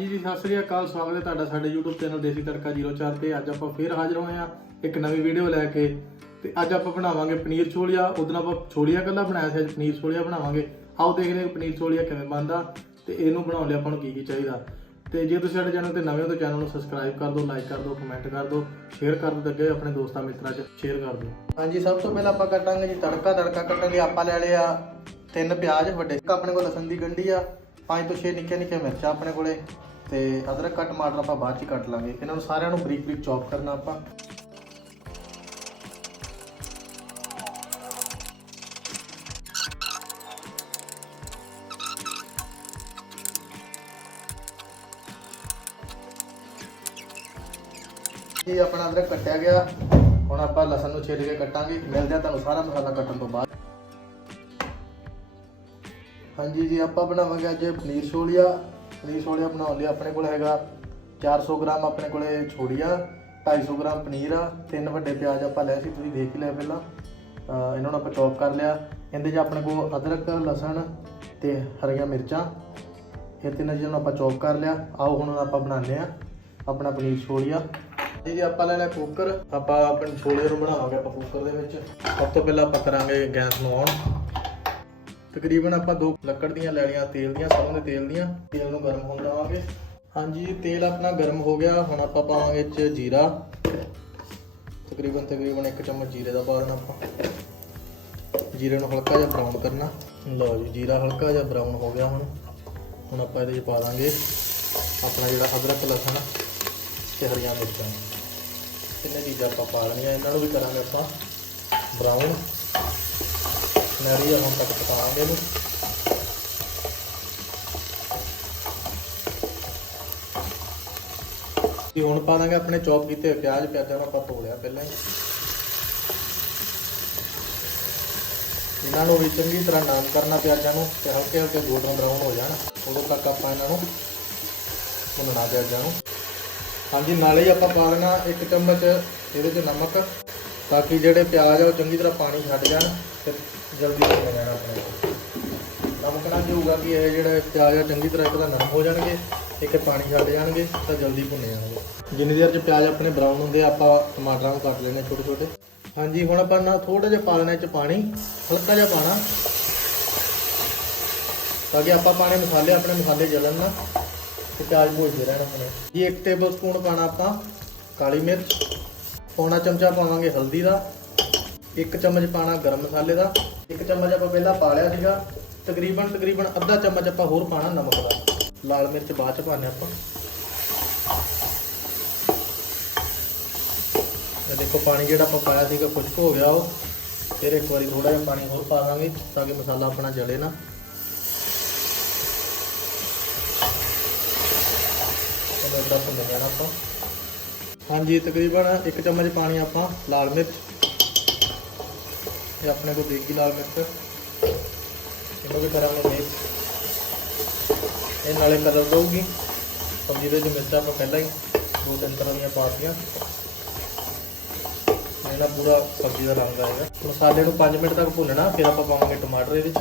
ਹਾਂਜੀ ਜੀ, ਸਤਿ ਸ੍ਰੀ ਅਕਾਲ, ਸਵਾਗਤ ਹੈ ਤੁਹਾਡਾ ਸਾਡੇ YouTube ਚੈਨਲ ਦੇਸੀ ਤੜਕਾ 04 ਤੇ। ਅੱਜ ਆਪਾਂ ਫੇਰ ਹਾਜ਼ਰ ਹੋਏ ਹਾਂ ਇੱਕ ਨਵੀਂ ਵੀਡੀਓ ਲੈ ਕੇ ਤੇ ਅੱਜ ਆਪਾਂ ਬਣਾਵਾਂਗੇ ਪਨੀਰ ਛੋਲੀਆ। ਉਦੋਂ ਆਪਾਂ ਛੋਲੀਆ ਕੱਲਾ ਬਣਾਇਆ ਸੀ, ਅੱਜ ਪਨੀਰ ਛੋਲੀਆ ਬਣਾਵਾਂਗੇ। ਆਓ ਦੇਖਦੇ ਹਾਂ ਪਨੀਰ ਛੋਲੀਆ ਕਿਵੇਂ ਬਣਦਾ ਤੇ ਇਹਨੂੰ ਬਣਾਉਣ ਲਈ ਆਪਾਂ ਨੂੰ ਕੀ ਕੀ ਚਾਹੀਦਾ। ਤੇ ਜੇ ਤੁਸੀਂ ਸਾਡੇ ਚੈਨਲ ਤੇ ਨਵੇਂ ਹੋ ਤਾਂ ਚੈਨਲ ਨੂੰ ਸਬਸਕ੍ਰਾਈਬ ਕਰ ਦਿਓ ਲਾਈਕ ਕਰ ਦਿਓ ਕਮੈਂਟ ਕਰ ਦਿਓ ਸ਼ੇਅਰ ਕਰ ਦਿਓ ਅੱਗੇ ਆਪਣੇ ਦੋਸਤਾਂ ਮਿੱਤਰਾਂ 'ਚ ਸ਼ੇਅਰ ਕਰ ਦਿਓ। ਹਾਂਜੀ, ਸਭ ਤੋਂ ਪਹਿਲਾਂ ਆਪਾਂ ਕੱਟਾਂਗੇ ਜੀ ਤੜਕਾ। ਤੜਕਾ ਕੱਟਣ ਲਈ ਆਪਾਂ ਲੈ ਲਿਆ ਤਿੰਨ ਪਿਆਜ਼ ਵੱਡੇ। ਆਪਣੇ ਕੋਲ ਲਸਣ ਦੀ ਗੰਢੀ ਆ, ਪੰਜ ਤੋਂ ਛੇ ਨਿੱਕੇ ਨਿੱਕੇ ਮਿਰਚਾਂ ਆਪਣੇ ਕੋਲੇ। ਤੇ ਅਦਰਕ ਕੱਟ ਟਮਾਟਰ ਆਪਾਂ ਬਾਅਦ ਚ ਕੱਟ ਲਾਂਗੇ। ਇਹਨਾਂ ਨੂੰ ਸਾਰਿਆਂ ਨੂੰ ਬਰੀਕ ਬਰੀਕ ਚੌਪ ਕਰਨਾ ਆਪਾਂ। ਇਹ ਆਪਣਾ ਅਦਰਕ ਕੱਟਿਆ ਗਿਆ। ਹੁਣ ਆਪਾਂ ਲਸਣ ਨੂੰ ਛਿੱਲ ਕੇ ਕੱਟਾਂਗੇ। ਮਿਲਦੇ ਆ ਤੁਹਾਨੂੰ ਸਾਰਾ ਮਸਾਲਾ ਕੱਟਣ ਤੋਂ ਬਾਅਦ। ਹਾਂਜੀ ਜੀ, ਆਪਾਂ ਬਣਾਵਾਂਗੇ ਅੱਜ ਪਨੀਰ ਛੋਲੀਆ। ਪਨੀਰ ਛੋਲੀਆ ਬਣਾਉਣ ਲਈ ਆਪਣੇ ਕੋਲ ਹੈਗਾ 400 ਗ੍ਰਾਮ ਆਪਣੇ ਕੋਲੇ ਛੋਲੀਆ 250 ਗ੍ਰਾਮ ਪਨੀਰ ਆ, ਤਿੰਨ ਵੱਡੇ ਪਿਆਜ਼ ਆਪਾਂ ਲਏ ਸੀ, ਤੁਸੀਂ ਦੇਖ ਹੀ ਲਿਆ ਪਹਿਲਾਂ। ਇਹਨਾਂ ਨੂੰ ਆਪਾਂ ਚੌਪ ਕਰ ਲਿਆ। ਇਹਦੇ 'ਚ ਆਪਣੇ ਕੋਲ ਅਦਰਕ, ਲਸਣ ਤੇ ਹਰੀਆਂ ਮਿਰਚਾਂ। ਇਹ ਤਿੰਨਾਂ ਚੀਜ਼ਾਂ ਨੂੰ ਆਪਾਂ ਚੌਪ ਕਰ ਲਿਆ। ਆਓ ਹੁਣ ਆਪਾਂ ਬਣਾਉਂਦੇ ਆ ਆਪਣਾ ਪਨੀਰ ਛੋੜੀਆ ਇਹ ਜੀ ਆਪਾਂ ਲੈ ਲਿਆ ਕੁੱਕਰ ਆਪਾਂ ਆਪਣੇ ਛੋਲੇ ਨੂੰ ਬਣਾਵਾਂਗੇ ਆਪਾਂ ਕੁੱਕਰ ਦੇ ਵਿੱਚ। ਸਭ ਤੋਂ ਪਹਿਲਾਂ ਆਪਾਂ ਕਰਾਂਗੇ ਗੈਸ ਨੂੰ ਔਨ ਤਕਰੀਬਨ ਆਪਾਂ ਦੋ ਲੱਕੜ ਦੀਆਂ ਲੈ ਲਈਆਂ, ਤੇਲ ਦੀਆਂ, ਸਰੋਂ ਦੇ ਤੇਲ ਦੀਆਂ, ਤੇਲ ਨੂੰ ਗਰਮ ਹੋਣ ਦੇਵਾਂਗੇ। ਹਾਂਜੀ, ਤੇਲ ਆਪਣਾ ਗਰਮ ਹੋ ਗਿਆ, ਹੁਣ ਆਪਾਂ ਪਾਵਾਂਗੇ 'ਚ ਜੀਰਾ। ਤਕਰੀਬਨ ਤਕਰੀਬਨ 1 ਚਮਚ ਜੀਰੇ ਦਾ ਪਾ ਦੇਣਾ ਆਪਾਂ। ਜੀਰੇ ਨੂੰ ਹਲਕਾ ਜਿਹਾ ਬਰਾਊਨ ਕਰਨਾ। ਲਓ ਜੀ, ਜੀਰਾ ਹਲਕਾ ਜਿਹਾ ਬਰਾਊਨ ਹੋ ਗਿਆ ਹੁਣ। ਹੁਣ ਆਪਾਂ ਇਹਦੇ 'ਚ ਪਾ ਦਾਂਗੇ ਆਪਣਾ ਜਿਹੜਾ ਅਦਰਕ, ਲਸਣ ਤੇ ਹਰੀਆਂ ਮਿਰਚਾਂ। ਤਿੰਨੇ ਚੀਜ਼ਾਂ ਆਪਾਂ ਪਾ ਲੈਣੀਆਂ, ਇਹਨਾਂ ਨੂੰ ਵੀ ਕਰਾਂਗੇ ਆਪਾਂ ਬਰਾਊਨ ਨਰੀ ਹੁਣ ਤੱਕ ਪਕਾਵਾਂਗੇ ਇਹਨੂੰ। ਇਹ ਹੁਣ ਪਾ ਦਾਂਗੇ ਆਪਣੇ ਚੌਪ ਕੀਤੇ ਹੋਏ, ਪਿਆਜ਼, ਪਿਆਜ਼ਾਂ ਨੂੰ ਆਪਾਂ ਧੋ ਲਿਆ ਪਹਿਲਾਂ ਹੀ। ਇਹਨਾਂ ਨੂੰ ਵੀ ਚੰਗੀ ਤਰ੍ਹਾਂ ਨਾਮ ਕਰਨਾ ਪਿਆਜ਼ਾਂ ਨੂੰ, ਤੇ ਹਲਕੇ ਹਲਕੇ ਗੋਲਡਨ ਬਰਾਊਨ ਹੋ ਜਾਣ। ਉਦੋਂ ਤੱਕ ਆਪਾਂ ਇਹਨਾਂ ਨੂੰ ਭੁੰਨਣਾ ਪਿਆਜ਼ਾਂ ਨੂੰ। ਹਾਂਜੀ, ਨਾਲੇ ਹੀ ਆਪਾਂ ਪਾ ਦੇਣਾ ਇੱਕ ਚਮਚ ਇਹਦੇ 'ਚ ਨਮਕ, ਤਾਂ ਕਿ ਜਿਹੜੇ ਪਿਆਜ਼ ਆ ਉਹ ਚੰਗੀ ਤਰ੍ਹਾਂ ਪਾਣੀ ਛੱਡ ਜਾਣ। ਫਿਰ ਜਲਦੀ ਭੁੰਨ ਜਾਣਾ ਆਪਣੇ ਕੋਲ। ਨਮਕ ਨਾਲ ਕੀ ਕਿ ਇਹ ਜਿਹੜਾ ਪਿਆਜ਼ ਆ ਚੰਗੀ ਤਰ੍ਹਾਂ ਇੱਕ ਨਰਮ ਹੋ ਜਾਣਗੇ ਇੱਕ ਪਾਣੀ ਛੱਡ ਜਾਣਗੇ ਤਾਂ ਜਲਦੀ ਭੁੰਨੇ ਜਾਣਗੇ। ਜਿੰਨੀ ਦੇਰ 'ਚ ਪਿਆਜ਼ ਆਪਣੇ ਬਰਾਊਨ ਹੁੰਦੇ ਆ, ਆਪਾਂ ਟਮਾਟਰਾਂ ਨੂੰ ਕੱਟ ਲੈਣੇ ਛੋਟੇ ਛੋਟੇ। ਹਾਂਜੀ ਹੁਣ ਆਪਾਂ ਨਾ ਥੋੜਾ ਜਿਹਾ ਪਾ ਲੈਣਾ 'ਚ ਪਾਣੀ ਹਲਕਾ ਜਿਹਾ ਪਾਣਾ ਤਾਂ ਕਿ ਆਪਾਂ ਪਾਣੇ ਮਸਾਲੇ ਆਪਣੇ ਮਸਾਲੇ ਜਲਣ ਨਾ ਤੇ ਪਿਆਜ਼ ਭੁੱਜਦੇ ਰਹਿਣ ਆਪਣੇ। ਜੀ 1 ਟੇਬਲ ਸਪੂਨ ਪਾਣਾ ਆਪਾਂ ਕਾਲੀ ਮਿਰਚ। ਪੌਣਾ ਚਮਚਾ ਪਾਵਾਂਗੇ ਹਲਦੀ ਦਾ। ਇੱਕ ਚਮਚ ਪਾਣਾ ਗਰਮ ਮਸਾਲੇ ਦਾ, ਇੱਕ ਚਮਚ ਆਪਾਂ ਪਹਿਲਾਂ ਪਾ ਲਿਆ ਸੀਗਾ, ਤਕਰੀਬਨ ਤਕਰੀਬਨ ਅੱਧਾ ਚਮਚ ਆਪਾਂ ਹੋਰ ਪਾਣਾ ਨਮਕ ਦਾ। ਲਾਲ ਮਿਰਚ ਬਾਅਦ ਚ ਪਾਣੇ ਆਪਾਂ। ਇਹ ਦੇਖੋ ਪਾਣੀ ਜਿਹੜਾ ਆਪਾਂ ਪਾਇਆ ਸੀਗਾ, ਖੁਸ਼ਕ ਹੋ ਗਿਆ ਉਹ। ਫਿਰ ਇੱਕ ਵਾਰੀ ਥੋੜਾ ਜਿਹਾ ਪਾਣੀ ਹੋਰ ਪਾ ਦਾਂਗੇ, ਤਾਂ ਕਿ ਮਸਾਲਾ ਆਪਣਾ ਜਲੇ ਨਾ। ਇਹਨੂੰ ਇਦਾਂ ਭੁੰਨ ਜਾਣਾ ਆਪਾਂ। ਹਾਂਜੀ, ਤਕਰੀਬਨ ਇੱਕ ਚਮਚ ਪਾਣੀ ਆਪਾਂ ਲਾਲ ਮਿਰਚ। ਇਹ ਆਪਣੇ ਕੋਲ ਦੇਗੀ ਲਾਲ ਮਿਰਚ। ਇਹਨੂੰ ਵੀ ਕਰਾਂਗੇ ਮਿਕਸ ਇਹ ਨਾਲੇ ਕਲਰ ਦਊਗੀ। ਸਬਜ਼ੀ ਦੇ ਵਿੱਚ ਮਿਰਚਾਂ ਆਪਾਂ ਪਹਿਲਾਂ ਹੀ ਦੋ ਤਿੰਨ ਤਰ੍ਹਾਂ ਦੀਆਂ ਪਾਤੀਆਂ। ਇਹਦਾ ਪੂਰਾ ਸਬਜ਼ੀ ਦਾ ਰੰਗ ਆਏਗਾ। ਮਸਾਲੇ ਨੂੰ 5 ਮਿੰਟ ਤੱਕ ਭੁੰਨਣਾ, ਫਿਰ ਆਪਾਂ ਪਾਵਾਂਗੇ ਟਮਾਟਰ ਇਹਦੇ ਵਿੱਚ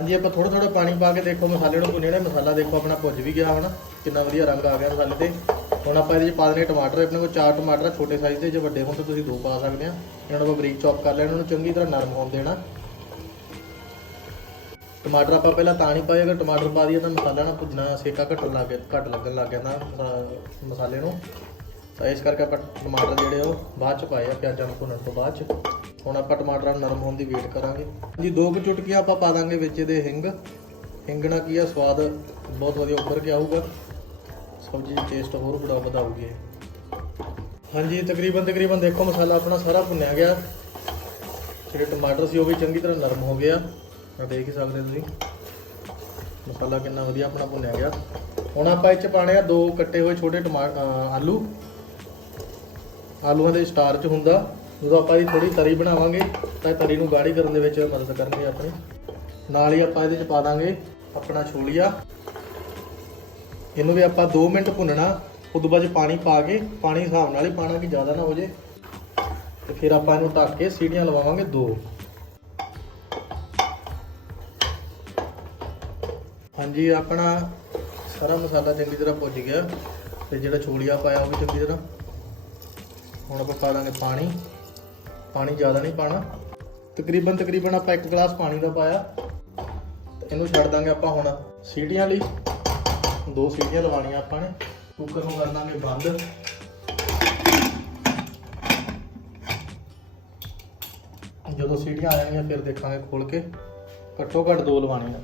ਹਾਂਜੀ, ਆਪਾਂ ਥੋੜਾ ਥੋੜਾ ਪਾਣੀ ਪਾ ਕੇ ਦੇਖੋ ਮਸਾਲੇ ਨੂੰ ਭੁੰਨਣਾ ਮਸਾਲਾ ਦੇਖੋ ਆਪਣਾ ਭੁੱਜ ਵੀ ਗਿਆ ਹੁਣ। ਕਿੰਨਾ ਵਧੀਆ ਰੰਗ ਆ ਗਿਆ ਮਸਾਲੇ ਤੇ। ਹੁਣ ਆਪਾਂ ਇਹਦੇ ਵਿੱਚ ਪਾ ਦੇਣੇ ਟਮਾਟਰ ਆਪਣੇ ਕੋਲ ਚਾਰ ਟਮਾਟਰ ਆ, ਛੋਟੇ ਸਾਈਜ਼ ਦੇ ਜੇ ਵੱਡੇ ਹੋਣ ਤਾਂ ਤੁਸੀਂ ਦੋ ਪਾ ਸਕਦੇ ਆ। ਇਹਨਾਂ ਨੂੰ ਆਪਾਂ ਬਰੀਕ ਚੌਪ ਕਰ ਲੈਣਾ ਇਹਨਾਂ ਨੂੰ ਚੰਗੀ ਤਰ੍ਹਾਂ ਨਰਮ ਹੋਣ ਦੇਣਾ। ਟਮਾਟਰ ਆਪਾਂ ਪਹਿਲਾਂ ਤਾਂ ਨਹੀਂ ਪਾਏ ਅਗਰ ਟਮਾਟਰ ਪਾ ਦਈਏ ਤਾਂ ਮਸਾਲਾ ਨਾ ਭੁੱਜਣਾ ਸੇਕਾ ਘੱਟਣ ਲੱਗ ਗਿਆ ਘੱਟ ਲੱਗਣ ਲੱਗ ਜਾਂਦਾ ਮਸਾ- ਮਸਾਲੇ ਨੂੰ। ਤਾਂ ਇਸ ਕਰਕੇ ਆਪਾਂ ਟਮਾਟਰ ਜਿਹੜੇ ਉਹ ਬਾਅਦ ਚ ਪਾਏ ਆ ਪਿਆਜ਼ਾਂ ਨੂੰ ਭੁੰਨਣ ਤੋਂ ਬਾਅਦ ਚ। ਹੁਣ ਆਪਾਂ ਟਮਾਟਰਾਂ ਨੂੰ ਨਰਮ ਹੋਣ ਦੀ ਵੇਟ ਕਰਾਂਗੇ। ਜੀ ਦੋ ਕੁ ਚੁਟਕੀਆਂ ਆਪਾਂ ਪਾ ਦਾਂਗੇ ਵਿੱਚ ਇਹਦੇ ਹਿੰਗ। ਹਿੰਗ ਨਾਲ ਕੀ ਆ ਸਵਾਦ ਬਹੁਤ ਵਧੀਆ ਉੱਭਰ ਕੇ ਆਊਗਾ। ਸਬਜ਼ੀ ਟੇਸਟ ਹੋਰ ਬੜਾ ਵਧਾਊਗੀ ਹਾਂਜੀ, ਤਕਰੀਬਨ ਤਕਰੀਬਨ ਦੇਖੋ ਮਸਾਲਾ ਆਪਣਾ ਸਾਰਾ ਭੁੰਨਿਆ ਗਿਆ। ਜਿਹੜੇ ਟਮਾਟਰ ਸੀ ਉਹ ਵੀ ਚੰਗੀ ਤਰ੍ਹਾਂ ਨਰਮ ਹੋ ਗਿਆ ਆ। ਦੇਖ ਹੀ ਸਕਦੇ ਤੁਸੀਂ। ਮਸਾਲਾ ਕਿੰਨਾ ਵਧੀਆ ਆਪਣਾ ਭੁੰਨਿਆ ਗਿਆ। ਹੁਣ ਆਪਾਂ ਇਹ ਚ ਪਾਣੇ ਆ ਦੋ ਕੱਟੇ ਹੋਏ ਛੋਟੇ ਟਮਾਟਰ ਆਲੂ। ਆਲੂਆਂ ਦੇ ਸਟਾਰਚ ਹੁੰਦਾ। ਜਦੋਂ ਆਪਾਂ ਇਹ ਥੋੜੀ ਤਰੀ ਬਣਾਵਾਂਗੇ, ਤਾਂ ਇਹ ਤਰੀ ਨੂੰ ਗਾੜੀ ਕਰਨ ਦੇ ਵਿੱਚ ਮਦਦ ਕਰਨਗੇ ਆਪਣੀ। ਨਾਲ ਹੀ ਆਪਾਂ ਇਹਦੇ ਚ ਪਾ ਦਾਂਗੇ ਆਪਣਾ ਛੋਲੀਆ। ਇਹਨੂੰ ਵੀ ਆਪਾਂ 2 ਮਿੰਟ ਭੁੰਨਣਾ ਉਦੋਂ ਬਾਅਦ 'ਚ ਪਾਣੀ ਪਾ ਕੇ, ਪਾਣੀ ਹਿਸਾਬ ਨਾਲ ਹੀ ਪਾਣਾ ਕਿ ਜ਼ਿਆਦਾ ਨਾ ਹੋ ਜੇ। ਤੇ ਫਿਰ ਆਪਾਂ ਇਹਨੂੰ ਢੱਕ ਕੇ ਸੀਟੀਆਂ ਲਵਾਵਾਂਗੇ ਦੋ। ਹਾਂਜੀ, ਆਪਣਾ ਸਾਰਾ ਮਸਾਲਾ ਚੰਗੀ ਤਰ੍ਹਾਂ ਭੁੱਜ ਗਿਆ। ਤੇ ਜਿਹੜਾ ਛੋਲੀਆ ਪਾਇਆ ਉਹ ਵੀ ਚੰਗੀ ਤਰ੍ਹਾਂ। ਹੁਣ ਆਪਾਂ ਪਾ ਦਾਂਗੇ ਪਾਣੀ। ਪਾਣੀ ਜ਼ਿਆਦਾ ਨਹੀਂ ਪਾਣਾ ਤਕਰੀਬਨ ਤਕਰੀਬਨ ਆਪਾਂ ਇੱਕ ਗਲਾਸ ਪਾਣੀ ਦਾ ਪਾਇਆ। ਤੇ ਇਹਨੂੰ ਛੱਡ ਦਾਂਗੇ ਆਪਾਂ ਹੁਣ ਸੀਟੀਆਂ ਲਈ। ਦੋ ਸੀਟੀਆਂ ਲਵਾਉਣੀਆਂ ਆਪਾਂ ਨੇ। ਕੁੱਕਰ ਨੂੰ ਕਰ ਲਾਂਗੇ ਬੰਦ। ਜਦੋਂ ਸੀਟੀਆਂ ਆ ਜਾਣਗੀਆਂ, ਫਿਰ ਦੇਖਾਂਗੇ ਖੋਲ ਕੇ। ਘੱਟੋ ਘੱਟ ਦੋ ਲਵਾਉਣੀਆਂ।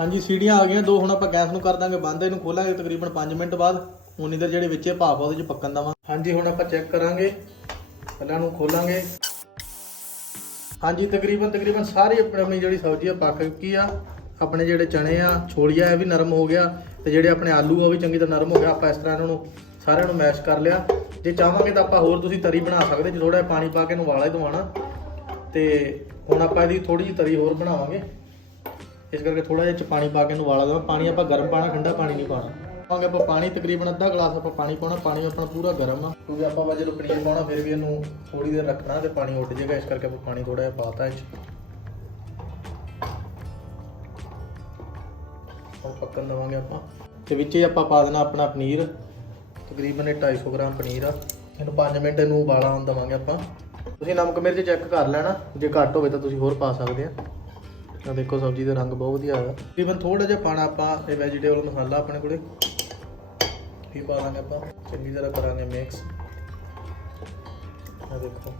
ਹਾਂਜੀ ਸੀੜੀਆਂ ਆ ਗਈਆਂ। ਦੋ ਹੁਣ ਆਪਾਂ ਗੈਸ ਨੂੰ ਕਰ ਦਾਂਗੇ ਬੰਦ। ਇਹਨੂੰ ਖੋਲਾਂਗੇ ਤਕਰੀਬਨ 5 ਮਿੰਟ ਬਾਅਦ। ਉਨੀ ਦੇਰ ਜਿਹੜੇ ਵਿੱਚੇ ਭਾਫ ਆ, ਉਹਦੇ ਚ ਪੱਕਣ ਦਵਾਂ ਹਾਂਜੀ, ਹੁਣ ਆਪਾਂ ਚੈੱਕ ਕਰਾਂਗੇ। ਪਹਿਲਾਂ ਨੂੰ ਖੋਲਾਂਗੇ। ਹਾਂਜੀ, ਤਕਰੀਬਨ ਤਕਰੀਬਨ ਸਾਰੀ ਆਪਣੀ ਆਪਣੀ ਜਿਹੜੀ ਸਬਜ਼ੀ ਆ, ਪੱਕ ਚੁੱਕੀ ਆ। ਆਪਣੇ ਜਿਹੜੇ ਚਣੇ ਆ, ਛੋਲੀਆ, ਇਹ ਵੀ ਨਰਮ ਹੋ ਗਿਆ ਤੇ ਜਿਹੜੇ ਆਪਣੇ ਆਲੂ ਆ, ਉਹ ਵੀ ਚੰਗੀ ਤਰ੍ਹਾਂ ਨਰਮ ਹੋ ਗਿਆ। ਆਪਾਂ ਇਸ ਤਰ੍ਹਾਂ ਇਹਨਾਂ ਨੂੰ ਸਾਰਿਆਂ ਨੂੰ ਮੈਸ਼ ਕਰ ਲਿਆ। ਜੇ ਚਾਹਾਂਗੇ ਤਾਂ ਆਪਾਂ ਹੋਰ ਤੁਸੀਂ ਤਰੀ ਬਣਾ ਸਕਦੇ, ਜੇ ਥੋੜਾ ਜਿਹਾ ਪਾਣੀ ਪਾ ਕੇ ਇਹਨੂੰ ਵਾਲਾ ਹੀ ਦਵਾਣਾ ਤੇ ਹੁਣ ਆਪਾਂ ਇਹਦੀ ਥੋੜੀ ਜਿਹੀ ਤਰੀ ਹੋਰ ਬਣਾਵਾਂਗੇ। ਇਸ ਕਰਕੇ ਥੋੜਾ ਜਿਹਾ ਚ ਪਾਣੀ ਪਾ ਕੇ ਇਹਨੂੰ ਵਾਲਾ ਦੇਵਾਂ। ਪਾਣੀ ਆਪਾਂ ਗਰਮ ਪਾਣਾ, ਠੰਡਾ ਪਾਣੀ ਨਹੀਂ ਪਾਣਾ ਪਾਵਾਂਗੇ ਆਪਾਂ ਪਾਣੀ, ਤਕਰੀਬਨ ਅੱਧਾ ਗਲਾਸ ਆਪਾਂ ਪਾਣੀ ਪਾਉਣਾ, ਪਾਣੀ ਆਪਣਾ ਪੂਰਾ ਗਰਮ ਆ। ਕਿਉਂਕਿ ਆਪਾਂ ਵਾ ਜਦੋਂ ਪਨੀਰ ਪਾਉਣਾ, ਫਿਰ ਵੀ ਇਹਨੂੰ ਥੋੜੀ ਦੇਰ ਰੱਖਣਾ ਤੇ ਪਾਣੀ ਉੱਡ ਜਾਏਗਾ, ਇਸ ਕਰਕੇ ਆਪਾਂ ਪਾਣੀ ਥੋੜਾ ਜਿਹਾ ਪਾਤਾ ਇਹ 'ਚ ਹੁਣ ਪੱਕਣ ਦਵਾਂਗੇ ਆਪਾਂ। ਤੇ ਵਿੱਚ ਹੀ ਆਪਾਂ ਪਾ ਦੇਣਾ ਆਪਣਾ ਪਨੀਰ, ਤਕਰੀਬਨ ਇਹ 250 ਗ੍ਰਾਮ ਪਨੀਰ ਆ। ਇਹਨੂੰ 5 ਮਿੰਟ ਇਹਨੂੰ ਉਬਾਲਾ ਆਉਣ ਦਵਾਂਗੇ ਆਪਾਂ। ਤੁਸੀਂ ਨਮਕ ਮਿਰਚ ਚੈੱਕ ਕਰ ਲੈਣਾ, ਜੇ ਘੱਟ ਹੋਵੇ ਤਾਂ ਤੁਸੀਂ ਹੋਰ ਪਾ ਸਕਦੇ ਆ। ਆ ਦੇਖੋ ਸਬਜ਼ੀ ਦਾ ਰੰਗ ਬਹੁਤ ਵਧੀਆ ਆਇਆ ਤਕਰੀਬਨ ਥੋੜਾ ਜਿਹਾ ਪਾਣਾ ਆਪਾਂ ਇਹ ਵੈਜੀਟੇਬਲ ਮਸਾਲਾ ਆਪਣੇ ਕੋਲੇ। ਵੀ ਪਾ ਲਾਂਗੇ ਆਪਾਂ? ਚੰਗੀ ਤਰ੍ਹਾਂ ਕਰਾਂਗੇ ਮਿਕਸ ਆ ਦੇਖੋ।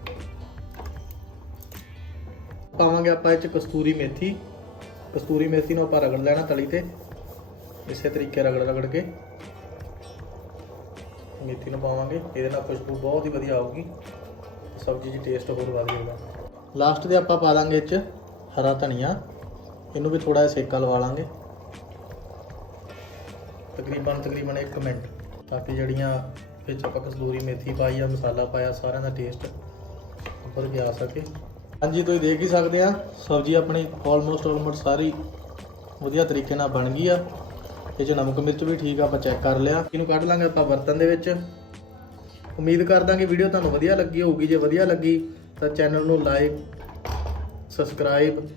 ਪਾਵਾਂਗੇ ਆਪਾਂ ਇਹ ਚ ਕਸਤੂਰੀ ਮੇਥੀ। ਕਸਤੂਰੀ ਮੇਥੀ ਨੂੰ ਆਪਾਂ ਰਗੜ ਲੈਣਾ ਤਲੀ ਤੇ। ਇਸੇ ਤਰੀਕੇ ਰਗੜ ਰਗੜ ਕੇ। ਮੇਥੀ ਨੂੰ ਪਾਵਾਂਗੇ। ਇਹਦੇ ਨਾਲ ਖੁਸ਼ਬੂ ਬਹੁਤ ਹੀ ਵਧੀਆ ਆਊਗੀ। ਸਬਜ਼ੀ 'ਚ ਟੇਸਟ ਹੋਰ ਵਧ ਜਾਊਗਾ। ਲਾਸਟ ਦੇ ਆਪਾਂ ਪਾ ਦਾਂਗੇ ਇਹ 'ਚ ਹਰਾ ਧਨੀਆ। ਇਹਨੂੰ ਵੀ ਥੋੜਾ ਜਿਹਾ ਸੇਕਾ ਲਵਾ ਲਾਂਗੇ। ਤਕਰੀਬਨ ਤਕਰੀਬਨ 1 ਮਿੰਟ। ਤਾਂ ਕਿ ਜਿਹੜੀਆਂ ਵਿੱਚ ਆਪਾਂ ਕਸੂਰੀ ਮੇਥੀ ਪਾਈ ਆ ਮਸਾਲਾ ਪਾਇਆ, ਸਾਰਿਆਂ ਦਾ ਟੇਸਟ ਉੱਪਰ ਵੀ ਆ ਸਕੇ। ਹਾਂਜੀ, ਤੁਸੀਂ ਦੇਖ ਹੀ ਸਕਦੇ ਆ, ਸਬਜ਼ੀ ਆਪਣੀ ਆਲਮੋਸਟ ਆਲਮੋਸਟ ਸਾਰੀ ਵਧੀਆ ਤਰੀਕੇ ਨਾਲ ਬਣ ਗਈ ਆ। ਇਹ 'ਚ ਨਮਕ ਮਿਰਚ ਵੀ ਠੀਕ ਆ, ਆਪਾਂ ਚੈੱਕ ਕਰ ਲਿਆ। ਇਹਨੂੰ ਕੱਢ ਲਾਂਗੇ ਆਪਾਂ ਬਰਤਨ ਦੇ ਵਿੱਚ। ਉਮੀਦ ਕਰਦਾ ਕਿ ਵੀਡੀਓ ਤੁਹਾਨੂੰ ਵਧੀਆ ਲੱਗੀ ਹੋਊਗੀ। ਜੇ ਵਧੀਆ ਲੱਗੀ, ਤਾਂ ਚੈਨਲ ਨੂੰ ਲਾਈਕ ਸਬਸਕ੍ਰਾਈਬ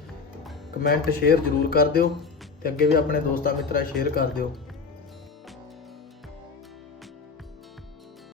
ਕਮੈਂਟ ਸ਼ੇਅਰ ਜ਼ਰੂਰ ਕਰ ਦਿਓ। ਤੇ ਅੱਗੇ ਵੀ ਆਪਣੇ ਦੋਸਤਾਂ ਮਿੱਤਰਾਂ ਸ਼ੇਅਰ ਕਰ ਦਿਓ।